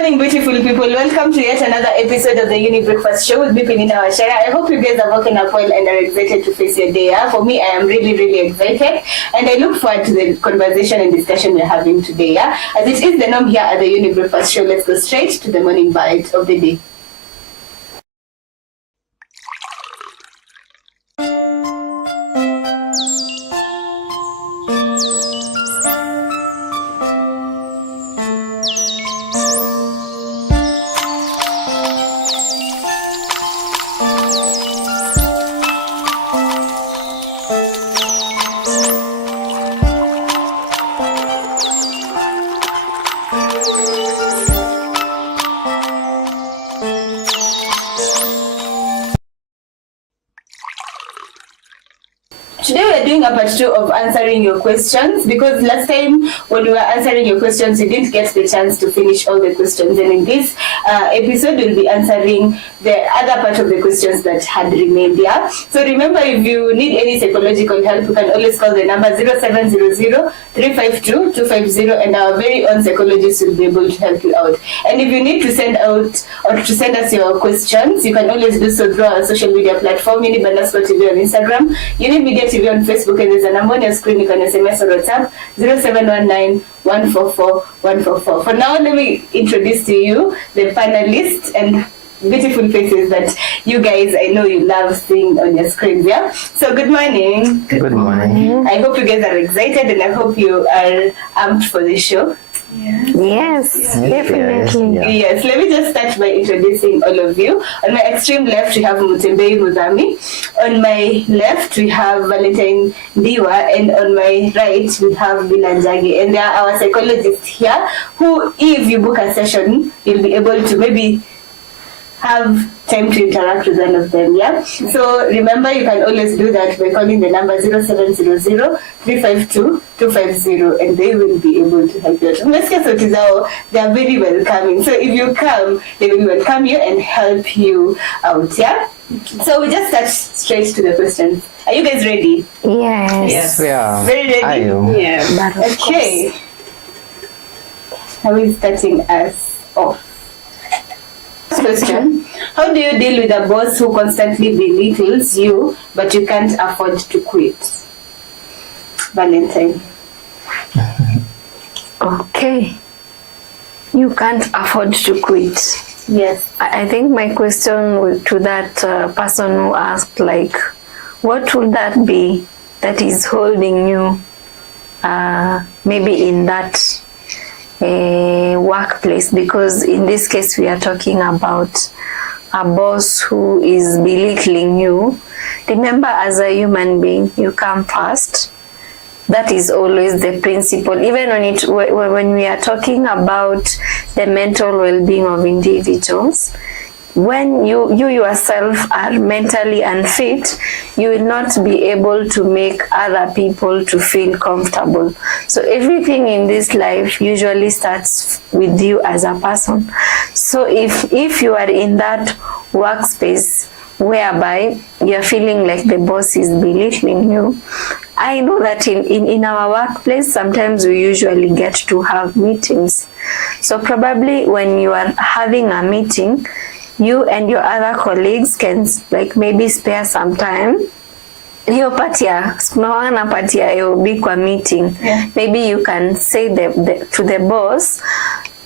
morning, beautiful people. Welcome to yet another episode of the YOUNIB Breakfast Show with me, Peninah Wachera. I hope you guys are woken up well and are excited to face your day. For me, I am really, really excited, and I look forward to the conversation and discussion we're having today. As it is the norm here at the YOUNIB Breakfast Show, let's go straight to the morning bite of the day. Today we're doing a part 2 of answering your questions, because last time when we were answering your questions, you didn't get the chance to finish all the questions, and in this episode we'll be answering the other part of the questions that had remained. So remember, if you need any psychological help, you can always call the number 0700-352-250, and our very own psychologist will be able to help you out. And if you need to send out or to send us your questions, you can always do so through our social media platform, YOUNIB_TV on Instagram, YOUNIB Media TV on Facebook, and there's a number on your screen. You can SMS or WhatsApp 0719-144-144. For now, let me introduce to you the panelists and beautiful faces that you guys, I know you love seeing on your screens. So good morning. Good morning. I hope you guys are excited, and I hope you are amped for the show. Yes, definitely. Yes, let me just start by introducing all of you. On my extreme left, we have Mutembei, Muthami. On my left, we have Valentine, Ndiwa. And on my right, we have Beulah, Njagi. And they are our psychologists here, who, if you book a session, you'll be able to maybe have time to interact with one of them. So remember, you can always do that by calling the number 0700-352-250, and they will be able to help you out. They are very welcoming. So if you come, they will welcome you and help you out. So we just start straight to the questions. Are you guys ready? Yes. Yeah. Very ready? I am. Yeah. Okay. How is starting us off? Question: how do you deal with a boss who constantly belittles you but you can't afford to quit? Valentine. Okay. You can't afford to quit. Yes. I think my question to that person who asked, like, what would that be that is holding you maybe in that workplace? Because in this case we are talking about a boss who is belittling you. Remember, as a human being, you come first. That is always the principle. Even when we are talking about the mental well-being of individuals, when you yourself are mentally unfit, you will not be able to make other people to feel comfortable. So everything in this life usually starts with you as a person. So if you are in that workspace whereby you're feeling like the boss is belittling you, I know that in our workplace, sometimes we usually get to have meetings. So probably when you are having a meeting, you and your other colleagues can like maybe spare some time. Hiyo patia AOB kwa meeting. Maybe you can say to the boss,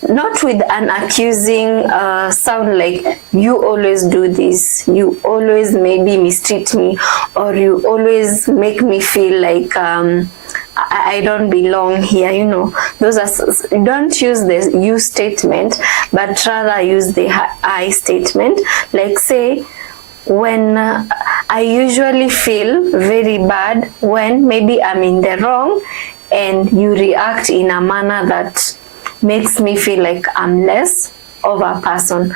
not with an accusing sound like, you always do this, you always maybe mistreat me, or you always make me feel like I don't belong here. Those are, don't use the you statement, but rather use the I statement. Like, say, when I usually feel very bad when maybe I'm in the wrong and you react in a manner that makes me feel like I'm less of a person.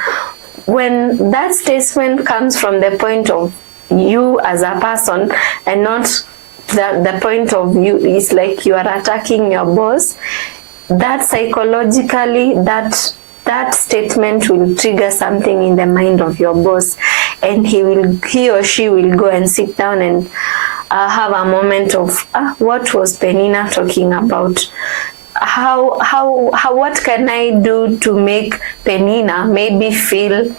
When that statement comes from the point of you as a person and not the point of view is like you are attacking your boss, that psychologically that statement will trigger something in the mind of your boss, and he or she will go and sit down and have a moment of what was Peninah talking about. what can I do to make Peninah maybe feel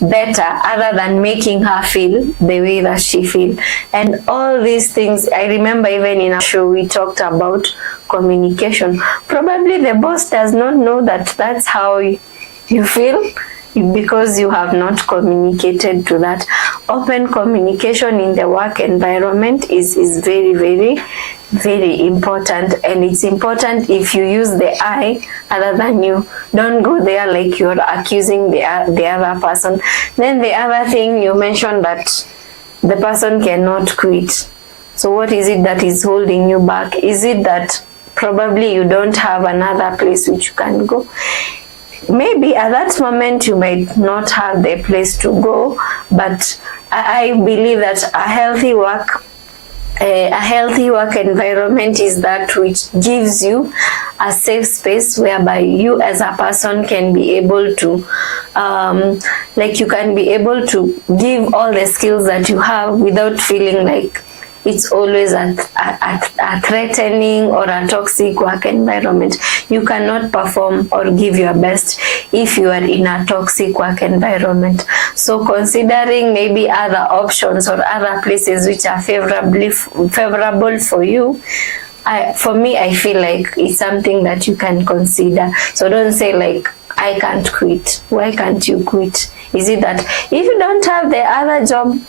better other than making her feel the way that she feels? And all these things, I remember even in a show we talked about communication. Probably the boss does not know that that's how you feel, because you have not communicated to that. Open communication in the work environment is very, very, very important. And it's important if you use the I other than you. Don't go there like you're accusing the other person. Then the other thing you mentioned, that the person cannot quit. So what is it that is holding you back? Is it that probably you don't have another place which you can go? Maybe at that moment you might not have the place to go, but I believe that a healthy work environment is that which gives you a safe space whereby you as a person can be able to you can be able to give all the skills that you have without feeling like it's always a threatening or a toxic work environment. You cannot perform or give your best if you are in a toxic work environment. So considering maybe other options or other places which are favorable for you, for me, I feel like it's something that you can consider. So don't say like, I can't quit. Why can't you quit? Is it that if you don't have the other job,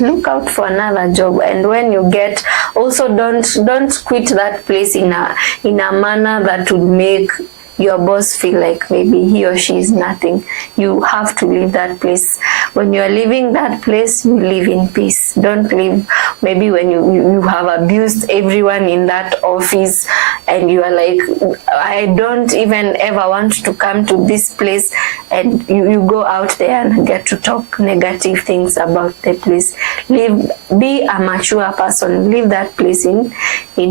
look out for another job? And when you get, also don't quit that place in a manner that would make your boss feel like maybe he or she is nothing. You have to leave that place. When you are leaving that place, you live in peace. Don't leave maybe when you have abused everyone in that office and you are like, I don't even ever want to come to this place, and you go out there and get to talk negative things about the place. Be a mature person. Leave that place in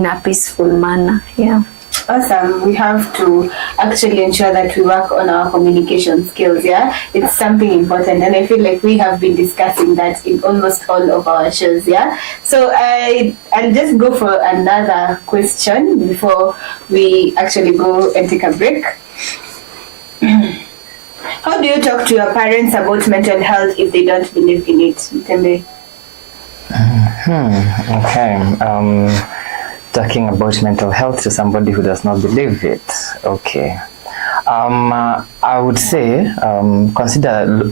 a peaceful manner. Yeah. Awesome. We have to actually ensure that we work on our communication skills. Yeah, it's something important, and I feel like we have been discussing that in almost all of our shows. Yeah, so I'll just go for another question before we actually go and take a break. How do you talk to your parents about mental health if they don't believe in it? Mutembei. Okay. Talking about mental health to somebody who does not believe it. Okay. I would say consider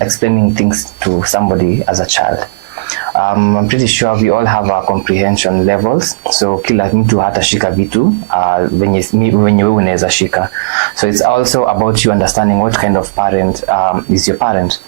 explaining things to somebody as a child. I'm pretty sure we all have our comprehension levels. So kila mtu hata shika vitu venye wewe unaweza shika. So it's also about you understanding what kind of parent is your parent.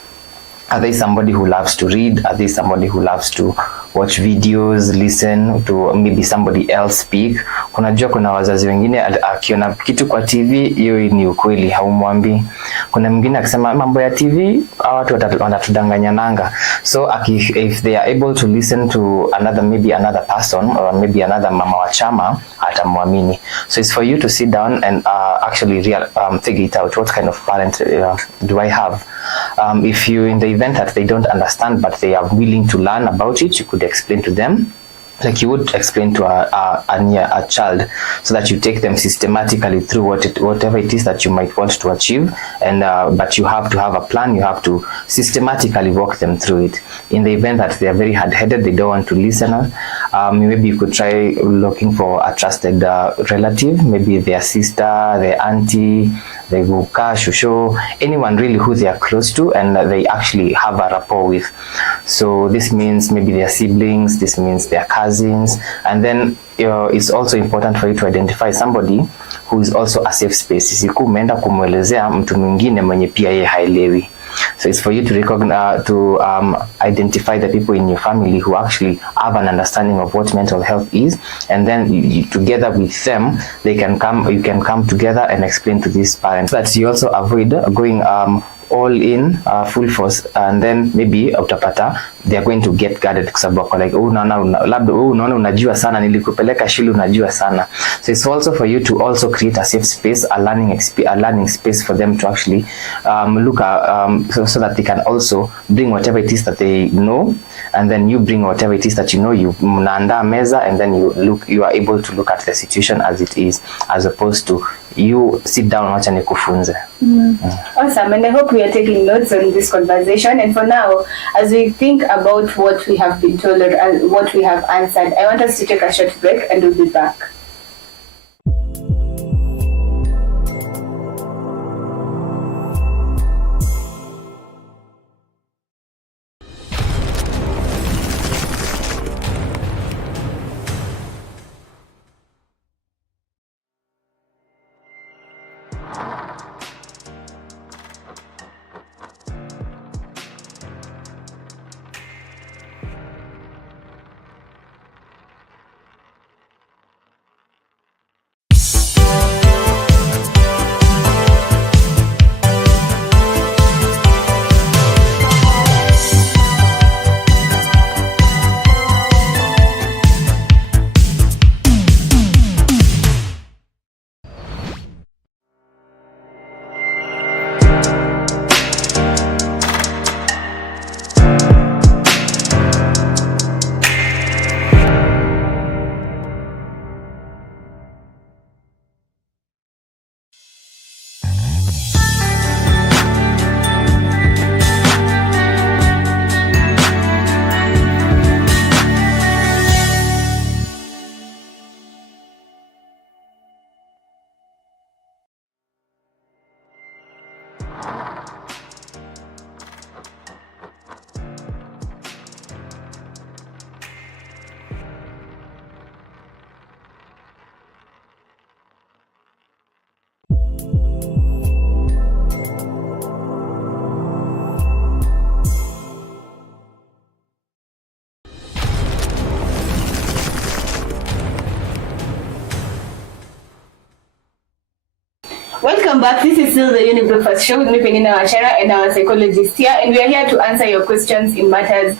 Are they somebody who loves to read? Are they somebody who loves to watch videos, listen to maybe somebody else speak? Kunajua kuna wazazi wengine akiona kitu kwa TV hiyo ni ukweli, haumwambi. Kuna mwingine akisema mambo ya TV watu wanatudanganya nanga. So if they are able to listen to maybe another person or maybe another mama wa chama, atamwamini. So it's for you to sit down and actually figure it out. What kind of parent do I have? If you, in the event that they don't understand but they are willing to learn about it, you could explain to them like you would explain to a child, so that you take them systematically through whatever it is that you might want to achieve, and but you have to have a plan. You have to systematically walk them through it. In the event that they are very hard-headed, they don't want to listen, maybe you could try looking for a trusted relative, maybe their sister, their auntie, their guka, shusho, anyone really who they are close to and they actually have a rapport with. So this means maybe their siblings, this means their cousins, and then it's also important for you to identify somebody who is also a safe space. Siku umeenda kumwelezea mtu mwingine mwenye pia yeye haelewi. So it's for you to recognize, to identify the people in your family who actually have an understanding of what mental health is, and then you, together with them, you can come together and explain to these parents. That you also avoid going all in full force, and then maybe utapata they are going to get guarded kwa sababu wako like labda unaona unajua sana, nilikupeleka shule unajua sana. So it's also for you to also create a safe space, a learning space for them to actually look at, so that they can also bring whatever it is that they know, and then you bring whatever it is that you know. You mnaandaa meza, and then you are able to look at the situation as it is, as opposed to you sit down wacha nikufunze. Awesome, and I hope we are taking notes on this conversation. And for now, as we think about what we have been told or what we have answered, I want us to take a short break, and we'll be back. Welcome back. This is still the YOUNIB Breakfast Show with me, Peninah, Wachera, and our psychologist here, and we are here to answer your questions in matters,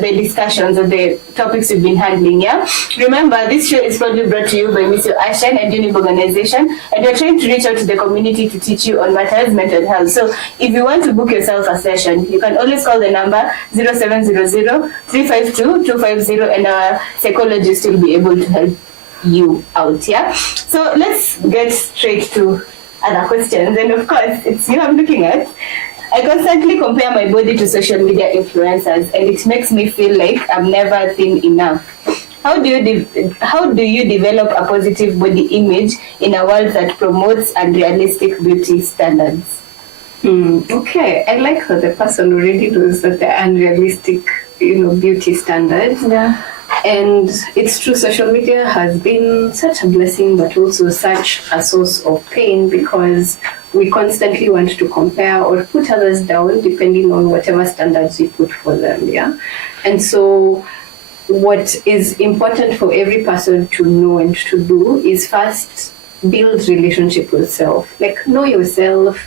the discussions of the topics we've been handling. Yeah. Remember, this show is proudly brought to you by Miss Ashen and YOUNIB organization, and we're trying to reach out to the community to teach you on matters mental health. So, if you want to book yourself a session, you can always call the number 0700-352-250, and our psychologist will be able to help you out. Yeah. So let's get straight to other questions, and of course it's you I'm looking at. I constantly compare my body to social media influencers, and it makes me feel like I'm never thin enough. How do you develop a positive body image in a world that promotes unrealistic beauty standards? Okay, I like that the person already knows that the unrealistic, beauty standards. Yeah. And it's true, social media has been such a blessing, but also such a source of pain, because we constantly want to compare or put others down depending on whatever standards we put for them. Yeah. And so what is important for every person to know and to do is first build relationship with self. Like, know yourself,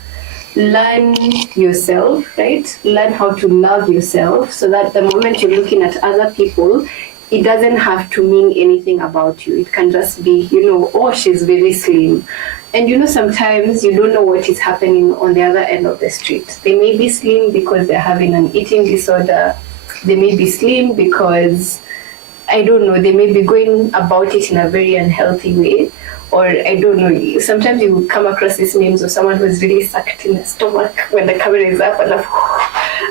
learn yourself, right? Learn how to love yourself, so that the moment you're looking at other people, it doesn't have to mean anything about you. It can just be, oh, she's very slim. And sometimes you don't know what is happening on the other end of the street. They may be slim because they're having an eating disorder. They may be slim because, I don't know, they may be going about it in a very unhealthy way. Or, I don't know, sometimes you come across these memes of someone who's really sucked in the stomach when the camera is up,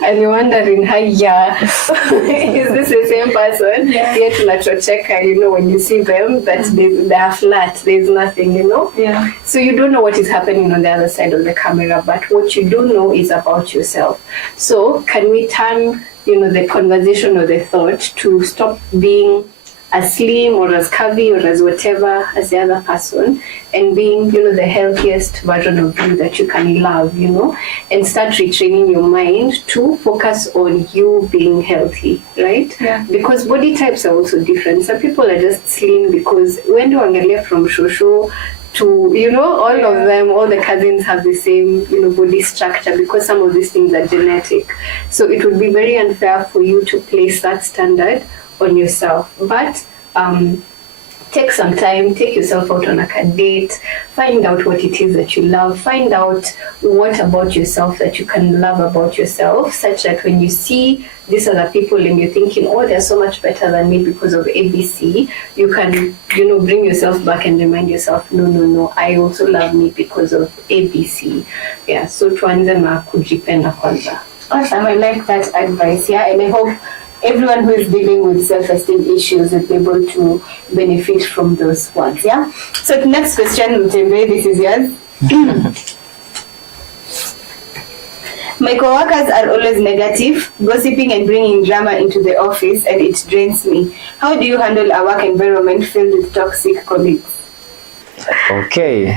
and you're wondering, is this the same person? Yeah. Yet unachocheka, when you see them, that they are flat, there's nothing, Yeah. So you don't know what is happening on the other side of the camera, but what you do know is about yourself. So can we turn, the conversation or the thought to stop being as slim or as curvy or as whatever as the other person, and being, the healthiest version of you that you can love, and start retraining your mind to focus on you being healthy, right? Yeah. Because body types are also different. Some people are just slim because when you angalia from shosho to, all of them, all the cousins have the same, body structure, because some of these things are genetic. So it would be very unfair for you to place that standard on yourself. But take some time, take yourself out on a date, find out what it is that you love, find out what about yourself that you can love about yourself, such that when you see these other people and you're thinking, oh, they're so much better than me because of ABC, you can, bring yourself back and remind yourself, no, I also love me because of ABC. Yeah, so tuanze na kujipenda kwanza. Awesome, I like that advice, yeah, and I hope everyone who is dealing with self-esteem issues is able to benefit from those words, yeah? So next question, Mutembei, this is yours. My coworkers are always negative, gossiping and bringing drama into the office, and it drains me. How do you handle a work environment filled with toxic colleagues? Okay.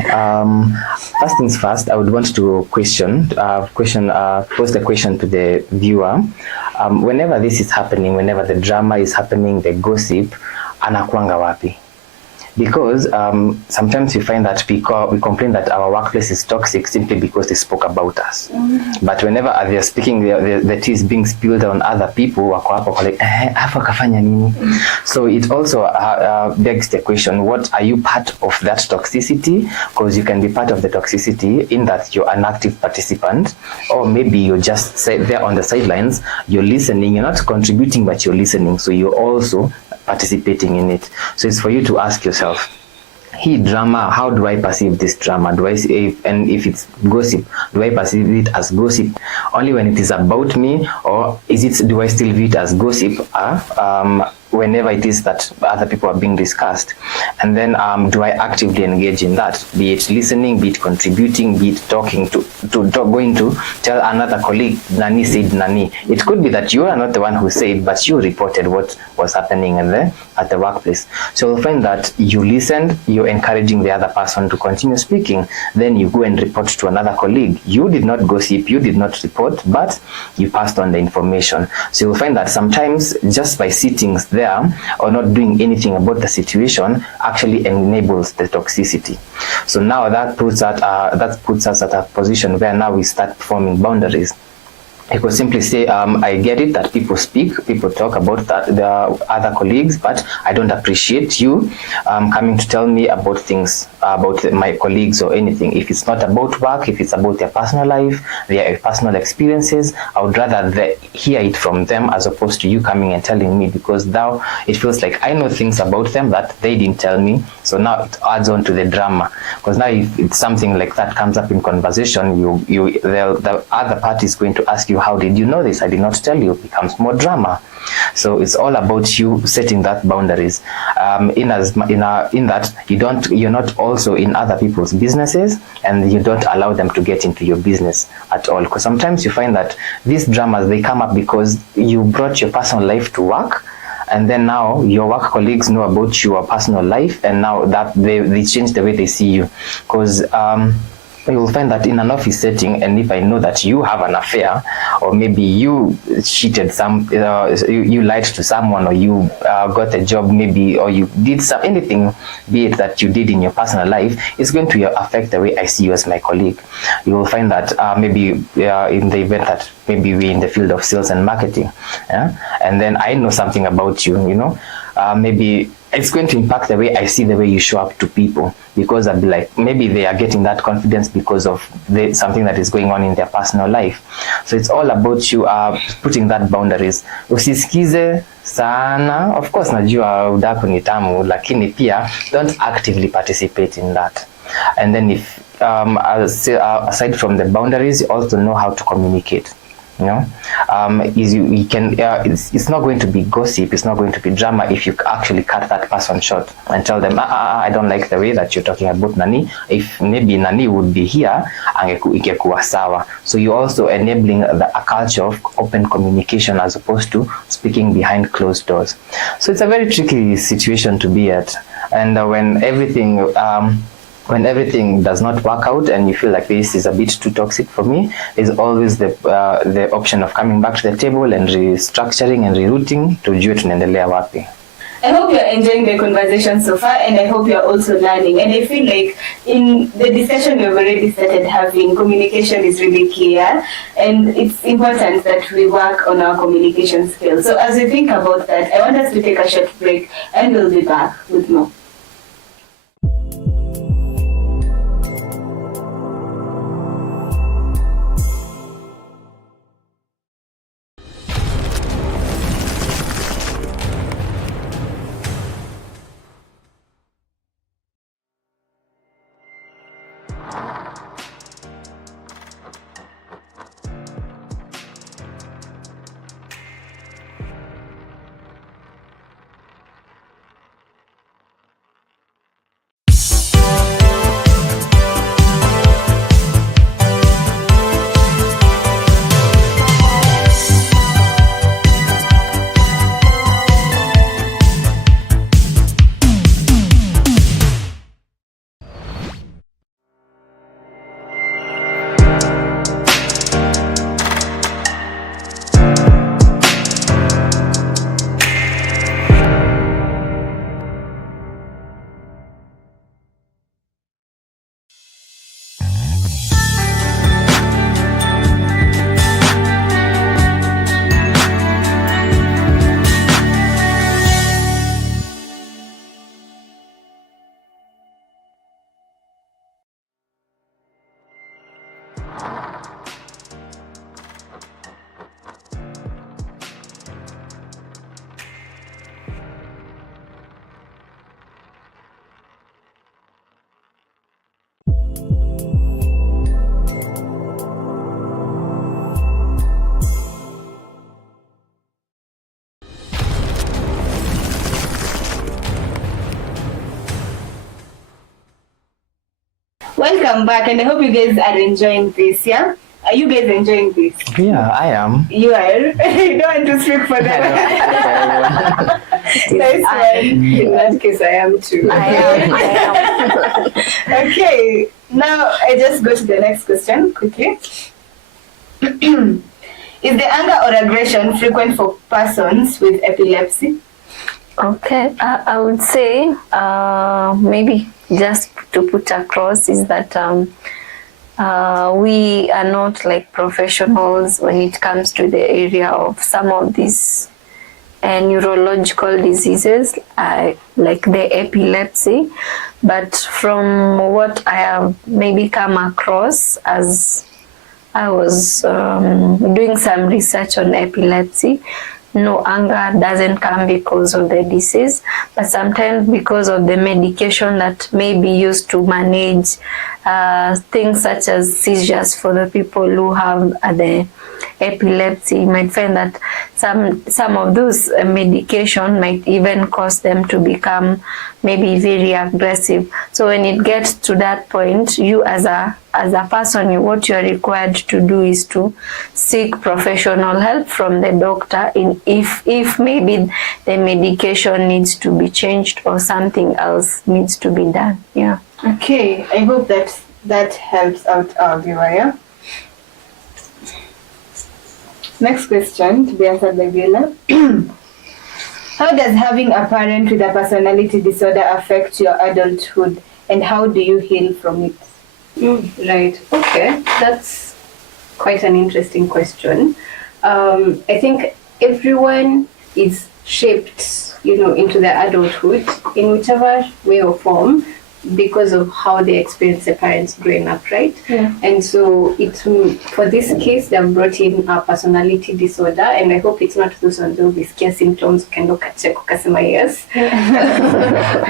First things first, I would want to pose the question to the viewer. Whenever this is happening, whenever the drama is happening, the gossip, anakuanga wapi? Because sometimes we find that we complain that our workplace is toxic simply because they spoke about us. Mm-hmm. But whenever they're speaking, the tea is being spilled on other people, wako hapo like, hapo kafanya nini? Mm-hmm. So it also begs the question, what are you part of that toxicity? Because you can be part of the toxicity in that you're an active participant, or maybe you're just there on the sidelines, you're listening, you're not contributing, but you're listening. So you're also participating in it. So it's for you to ask yourself, drama, how do I perceive this drama? And if it's gossip, do I perceive it as gossip only when it is about me, or do I still view it as gossip whenever it is that other people are being discussed? And then do I actively engage in that, be it listening, be it contributing, be it talking going to tell another colleague, Nani said Nani. It could be that you are not the one who said, but you reported what was happening at the workplace. So you'll find that you listened, you're encouraging the other person to continue speaking, then you go and report to another colleague. You did not gossip, you did not report, but you passed on the information. So you'll find that sometimes just by sitting there or not doing anything about the situation actually enables the toxicity. So now that puts us at a position where now we start forming boundaries. I could simply say, I get it that people speak, people talk about the other colleagues, but I don't appreciate you coming to tell me about things about my colleagues or anything. If it's not about work, if it's about their personal life, their personal experiences, I would rather hear it from them as opposed to you coming and telling me, because now it feels like I know things about them that they didn't tell me. So now it adds on to the drama, because now if it's something like that comes up in conversation, the other party is going to ask you, how did you know this? I did not tell you. It becomes more drama. So it's all about you setting that boundaries. In that you're not also in other people's businesses, and you don't allow them to get into your business at all. Because sometimes you find that these dramas, they come up because you brought your personal life to work, and then now your work colleagues know about your personal life, and now that they change the way they see you. Because you will find that in an office setting, and if I know that you have an affair, or maybe you cheated you lied to someone, or you got a job maybe, or you did anything, be it that you did in your personal life, it's going to affect the way I see you as my colleague. You will find that maybe in the event that maybe we're in the field of sales and marketing, and then I know something about you, maybe it's going to impact the way I see the way you show up to people, because I'll be like, maybe they are getting that confidence because of something that is going on in their personal life. So it's all about you putting that boundaries. Usisikize sana. Of course, najua udaku ni tamu, lakini pia don't actively participate in that. And then if aside from the boundaries, you also know how to communicate. It's not going to be gossip, it's not going to be drama if you actually cut that person short and tell them, I don't like the way that you're talking about Nani. If maybe Nani would be here, ingekuwa sawa. So you're also enabling a culture of open communication as opposed to speaking behind closed doors. So it's a very tricky situation to be at. And when everything does not work out and you feel like this is a bit too toxic for me, there's always the option of coming back to the table and restructuring and rerouting to jua tunaendelea wapi. I hope you're enjoying the conversation so far, and I hope you're also learning. And I feel like in the discussion we've already started having, communication is really clear, and it's important that we work on our communication skills. So as we think about that, I want us to take a short break, and we'll be back with more. Welcome back, and I hope you guys are enjoying this, yeah? Are you guys enjoying this? Yeah, I am. You are? You don't want to speak for them. Nice one. In that case, I am too. I am. Okay, now I just go to the next question quickly. Is the anger or aggression frequent for persons with epilepsy? Okay, I would say maybe just to put across is that we are not like professionals when it comes to the area of some of these neurological diseases like the epilepsy, but from what I have maybe come across as I was doing some research on epilepsy, no, anger doesn't come because of the disease, but sometimes because of the medication that may be used to manage things such as seizures for the people who have the epilepsy. You might find that some of those medication might even cause them to become maybe very aggressive. So when it gets to that point, you as a person, what you are required to do is to seek professional help from the doctor if maybe the medication needs to be changed or something else needs to be done. Yeah. Okay, I hope that helps out our viewer, yeah? Next question to be answered by Beulah. How does having a parent with a personality disorder affect your adulthood, and how do you heal from it? Right. Okay. That's quite an interesting question. I think everyone is shaped, into their adulthood in whichever way or form because of how they experience their parents growing up, right? Yeah. And so for this case, they've brought in a personality disorder, and I hope it's not those ones who be scare symptoms yes,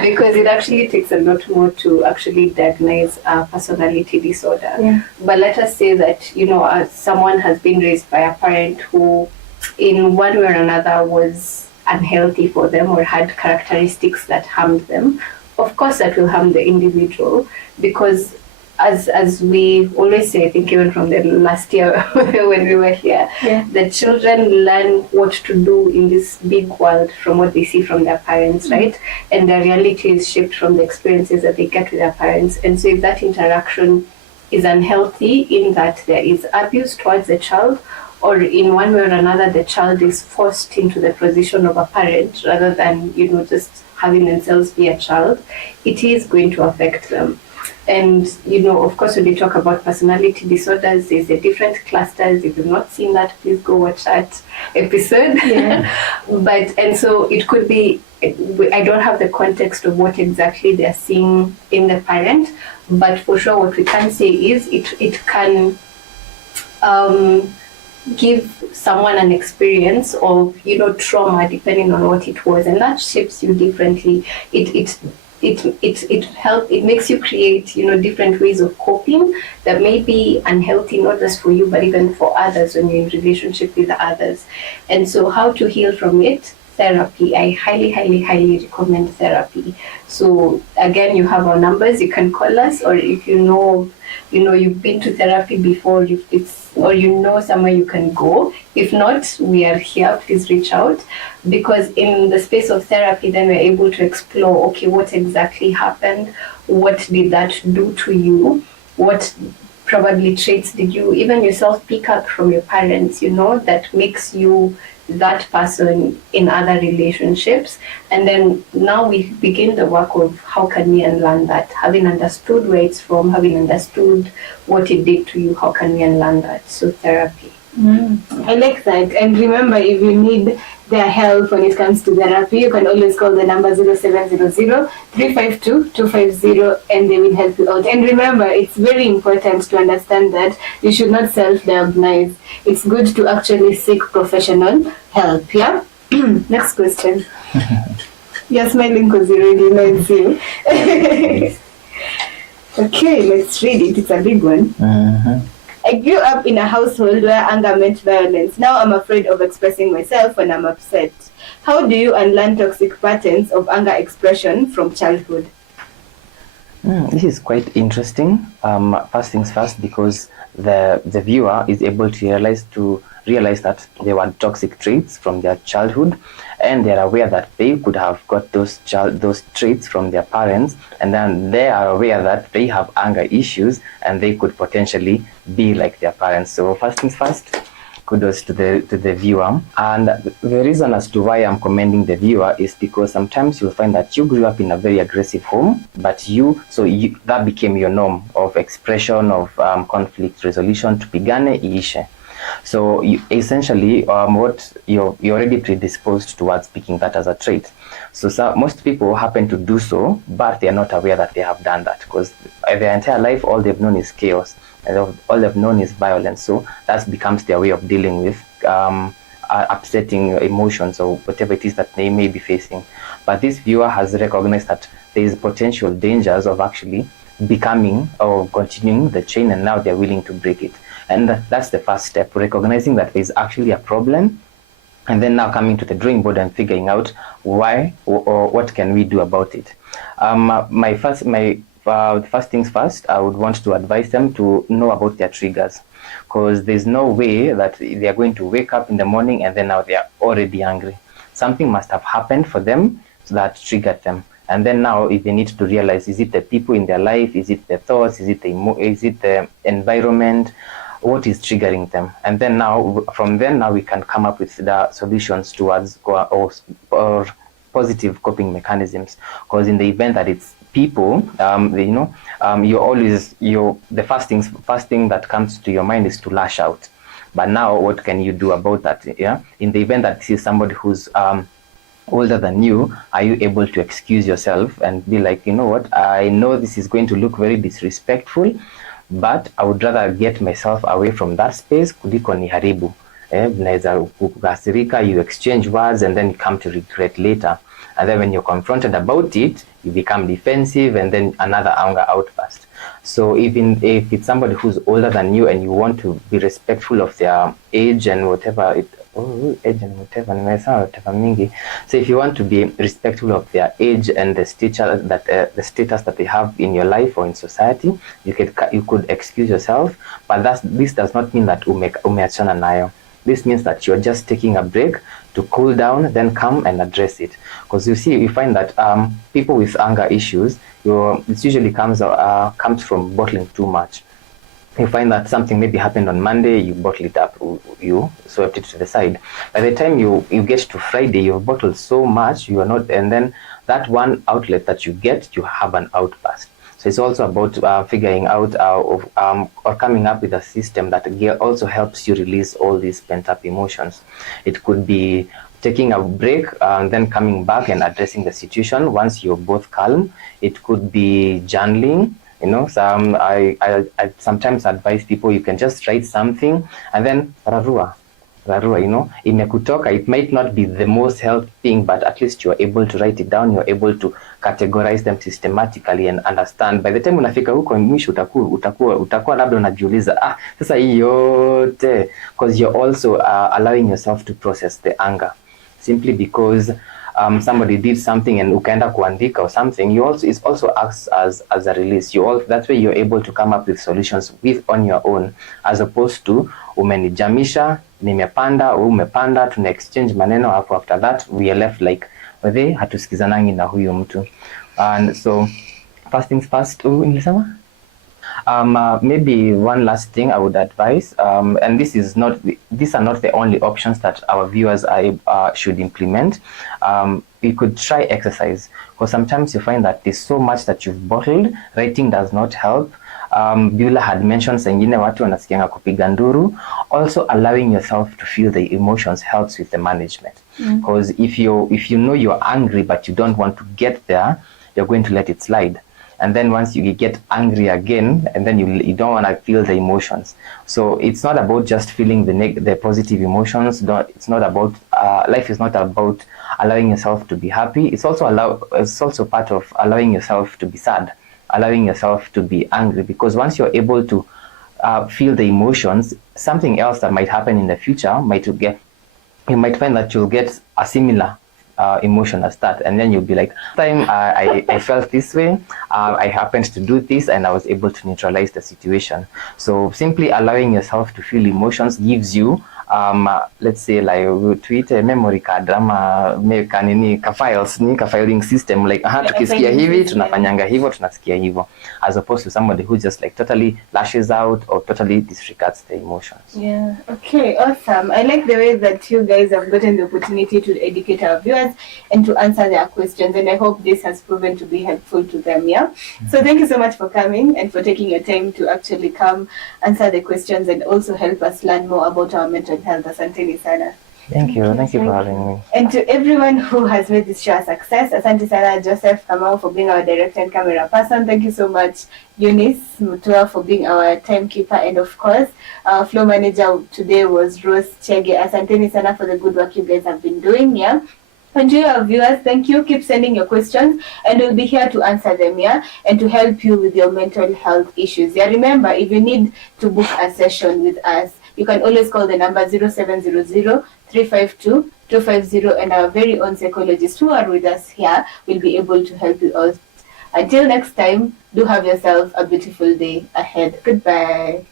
because it actually takes a lot more to actually diagnose a personality disorder. Yeah. But let us say that someone has been raised by a parent who, in one way or another, was unhealthy for them or had characteristics that harmed them. Of course, that will harm the individual, because as we always say, I think even from the last year when we were here, the children learn what to do in this big world from what they see from their parents, right? And their reality is shaped from the experiences that they get with their parents. And so if that interaction is unhealthy, in that there is abuse towards the child, or in one way or another the child is forced into the position of a parent rather than, just having themselves be a child, it is going to affect them. And, of course, when we talk about personality disorders, there's a different clusters. If you've not seen that, please go watch that episode. Yeah. And so it could be, I don't have the context of what exactly they're seeing in the parent, but for sure what we can say is it can give someone an experience of, trauma depending on what it was, and that shapes you differently. It makes you create, different ways of coping that may be unhealthy, not just for you, but even for others when you're in relationship with others. And so how to heal from it? Therapy. I highly, highly, highly recommend therapy. So again, you have our numbers, you can call us, or if you've been to therapy before, or somewhere you can go. If not, we are here, please reach out, because in the space of therapy, then we're able to explore, okay, what exactly happened? What did that do to you? What probably traits did you even yourself pick up from your parents, that makes you that person in other relationships? And then now we begin the work of how can we unlearn that, having understood where it's from, having understood what it did to you, how can we unlearn that? So therapy. I like that. And remember, if you need their help when it comes to therapy, you can always call the number 0700-352-250 and they will help you out. And remember, it's very important to understand that you should not self-diagnose. It's good to actually seek professional help. Yeah? Next question. You're smiling because you already know it's you. Okay, let's read it. It's a big one. I grew up in a household where anger meant violence. Now I'm afraid of expressing myself when I'm upset. How do you unlearn toxic patterns of anger expression from childhood? This is quite interesting. First things first, because the viewer is able to realize that there were toxic traits from their childhood, and they are aware that they could have got those traits from their parents, and then they are aware that they have anger issues and they could potentially be like their parents. So first things first, kudos to the viewer. And the reason as to why I'm commending the viewer is because sometimes you'll find that you grew up in a very aggressive home, but that became your norm of expression of conflict resolution to pigane iishe. So essentially, what you're already predisposed towards picking that as a trait. So most people happen to do so, but they are not aware that they have done that, because their entire life, all they've known is chaos, and all they've known is violence. So that becomes their way of dealing with upsetting emotions or whatever it is that they may be facing. But this viewer has recognized that there is potential dangers of actually becoming or continuing the chain, and now they're willing to break it. And that's the first step, recognizing that there's actually a problem, and then now coming to the drawing board and figuring out why or what can we do about it. First things first, I would want to advise them to know about their triggers, because there's no way that they are going to wake up in the morning and then now they are already angry. Something must have happened for them that triggered them. And then now, if they need to realize, is it the people in their life? Is it the thoughts? Is it the environment? What is triggering them? And then now, from then now, we can come up with the solutions towards or positive coping mechanisms. Because in the event that it's people, the first thing that comes to your mind is to lash out. But now, what can you do about that? Yeah, in the event that this is somebody who's older than you, are you able to excuse yourself and be like, you know what, I know this is going to look very disrespectful, but I would rather get myself away from that space kuliko niharibu. Mnaweza kukasirika, you exchange words and then you come to regret later. And then when you're confronted about it, you become defensive and then another anger outburst. So even if it's somebody who's older than you and you want to be respectful of their age and whatever so if you want to be respectful of their age and the status that they have in your life or in society, you could excuse yourself, but this does not mean that umeachana nayo. This means that you're just taking a break to cool down, then come and address it. Because you find that people with anger issues, it usually comes from bottling too much. You find that something maybe happened on Monday, you bottle it up you swept it to the side. By the time you get to Friday, you've bottled so much, you are not, and then that one outlet that you get, you have an outburst. So it's also about figuring out or coming up with a system that also helps you release all these pent-up emotions. It could be taking a break and then coming back and addressing the situation once you're both calm. It could be journaling. I sometimes advise people, you can just write something and then rarua, imekutoka. It might not be the most helping, but at least you're able to write it down. You're able to categorize them systematically and understand. By the time unafika huko mwisho utakuwa labda unajiuliza sasa hii yote, because you're also allowing yourself to process the anger simply because somebody did something and ukaenda kuandika or something. It also acts as a release. That way you're able to come up with solutions on your own, as opposed to umenijamisha, nimepanda, umepanda, tuna exchange maneno, hapo after that we are left like whether hatusikizanangi na huyo mtu. And so first things first, nilisema maybe one last thing I would advise, and these are not the only options that our viewers should implement. You could try exercise, because sometimes you find that there's so much that you've bottled. Writing does not help. Beulah had mentioned sengine watu wanasikianga kupiga nduru. Also allowing yourself to feel the emotions helps with the management, because if you know you're angry but you don't want to get there, you're going to let it slide. And then once you get angry again, and then you don't want to feel the emotions. So it's not about just feeling the positive emotions. It's not about life is not about allowing yourself to be happy. It's also part of allowing yourself to be sad, allowing yourself to be angry, because once you're able to feel the emotions, something else that might happen in the future you might find that you'll get a similar emotion as that, and then you'll be like, I felt this way, I happened to do this, and I was able to neutralize the situation. So simply allowing yourself to feel emotions gives you let's say like we tweet a memory card ka filing system, like tukisikia hivi tunafanyanga hivyo, tunasikia hivyo, as opposed to somebody who just like totally lashes out or totally disregards the emotions. Yeah, okay, awesome. I like the way that you guys have gotten the opportunity to educate our viewers and to answer their questions, and I hope this has proven to be helpful to them. So thank you so much for coming and for taking your time to actually come answer the questions and also help us learn more about our mental health. Asanteni sana. Thank you for having me. And to everyone who has made this show a success, asante sana Joseph Kamau for being our director and camera person. Thank you so much Eunice Mutua for being our timekeeper, and of course our flow manager today was Rose Chege. Asanteni sana for the good work you guys have been doing. And to our viewers, thank you. Keep sending your questions and we'll be here to answer them, and to help you with your mental health issues. Remember, if you need to book a session with us, you can always call the number 0700 352 250, and our very own psychologists who are with us here will be able to help you out. Until next time, do have yourself a beautiful day ahead. Goodbye.